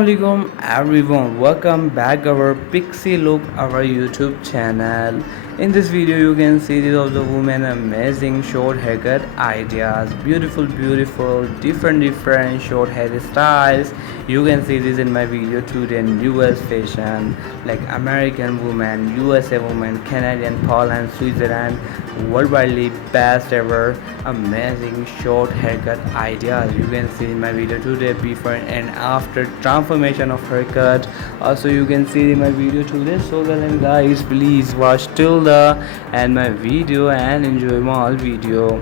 Assalamualaikum everyone, welcome back our Pixie look our YouTube channel. In this video you can see this of the woman amazing short haircut ideas, beautiful different short hairstyles. You can see this in my video today, newest fashion like American woman, USA woman, Canadian, Poland, Switzerland, worldwide best ever amazing short haircut ideas. You can see in my video today before and after transformation of haircut. Also you can see in my video today. So guys, please watch till the end my video and enjoy my all video.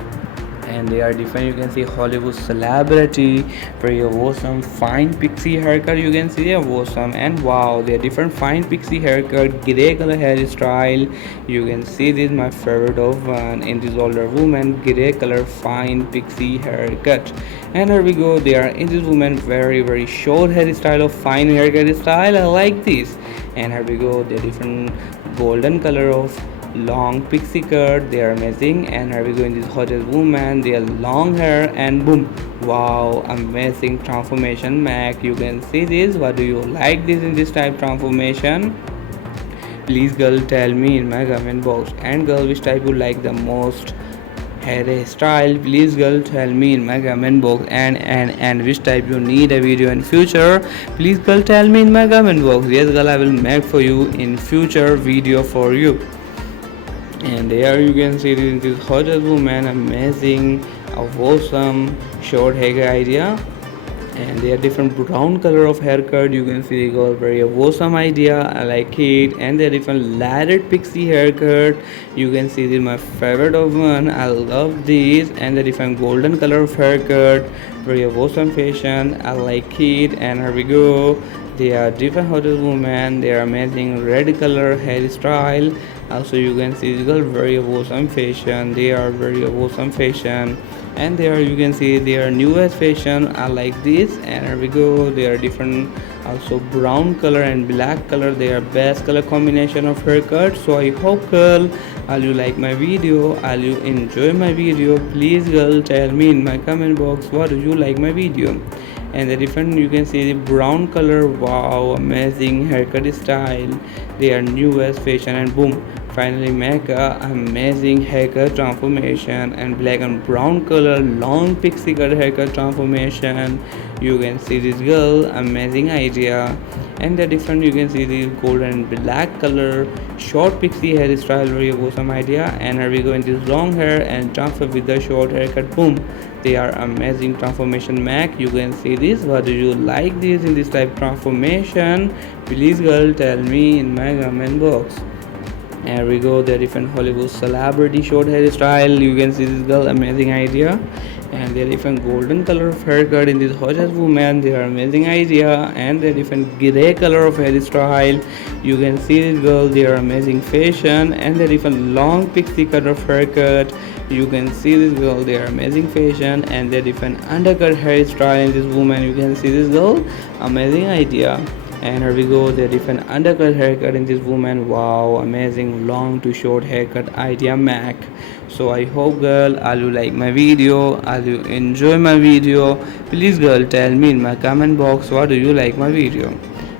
And they are different. You can see Hollywood celebrity, very awesome fine pixie haircut. You can see they're awesome, and wow, they're different fine pixie haircut, gray color hairstyle. You can see this my favorite of one in this older woman, gray color fine pixie haircut. And here we go, they are in this woman very short hairstyle of fine haircut style. I like this. And here we go, they're different golden color of long pixie cut. They are amazing. And here we go in this hottest woman, they are long hair, and boom, wow, amazing transformation mac. You can see this. What do you like this in this type transformation? Please girl tell me in my comment box. And girl, which type you like the most hairstyle? Please girl tell me in my comment box. And which type you need a video in future? Please girl tell me in my comment box. Yes girl, I will make for you in future video for you. And there you can see this hottest woman, amazing, awesome short hair idea. And they are different brown color of haircut. You can see they got very awesome idea. I like it. And they are different laddered pixie haircut. You can see this is my favorite of one. I love this. And the different golden color of haircut, very awesome fashion. I like it. And here we go. They are different hottest woman. They are amazing red color hairstyle. Also you can see this girl very awesome fashion. They are very awesome fashion. And there you can see they are newest fashion. I like this. And here we go, they are different also brown color and black color. They are best color combination of haircut. So I hope girl all you like my video, all you enjoy my video. Please girl tell me in my comment box what do you like my video. And the different you can see the brown color, wow, amazing haircut style. They are newest fashion. And boom, finally make a amazing haircut transformation. And black and brown color long pixie cut haircut transformation. You can see this girl amazing idea. And the different you can see the golden black color short pixie hairstyle, very awesome idea. And here we go in this long hair and transfer with the short haircut, boom, they are amazing transformation mac. You can see this. What do you like this in this type transformation? Please girl tell me in my comment box. Here we go, the different Hollywood celebrity short hairstyle. You can see this girl amazing idea. And the different golden color of haircut in this hottest woman. They are amazing idea. And the different gray color of hairstyle. You can see this girl, they are amazing fashion. And the different long pixie cut of haircut. You can see this girl, they are amazing fashion. And the different undercut hairstyle in this woman. You can see this girl amazing idea. And here we go, the different undercut haircut in this woman, wow, amazing long to short haircut idea mac. So I hope girl all you like my video, all you enjoy my video. Please girl tell me in my comment box what do you like my video.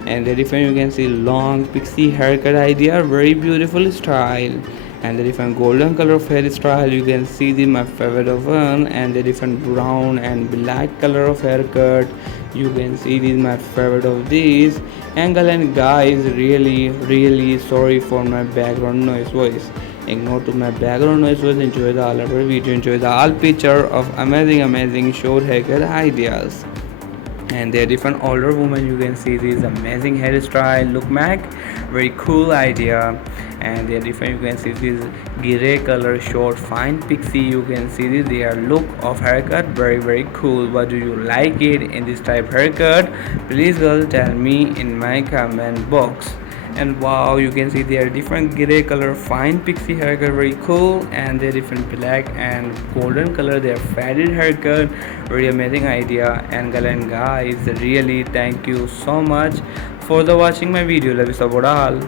And the different you can see long pixie haircut idea, very beautiful style. And the different golden color of hairstyle, you can see the my favorite of one. And the different brown and black color of haircut, you can see this my favorite of this angle. And guys, really sorry for my background noise voice. Ignore to my background noise voice. Enjoy the all our video, enjoy the all picture of amazing short haircut ideas. And they're different older women. You can see this amazing hairstyle look mac, very cool idea. And they're different you can see this gray color short fine pixie. You can see this their look of haircut, very cool. What do you like it in this type haircut? Please girl tell me in my comment box. And wow, you can see they are different gray color fine pixie haircut, very cool. And they're different black and golden color, they are faded haircut, very amazing idea. And girl and guys, really thank you so much for the watching my video. Love you support all.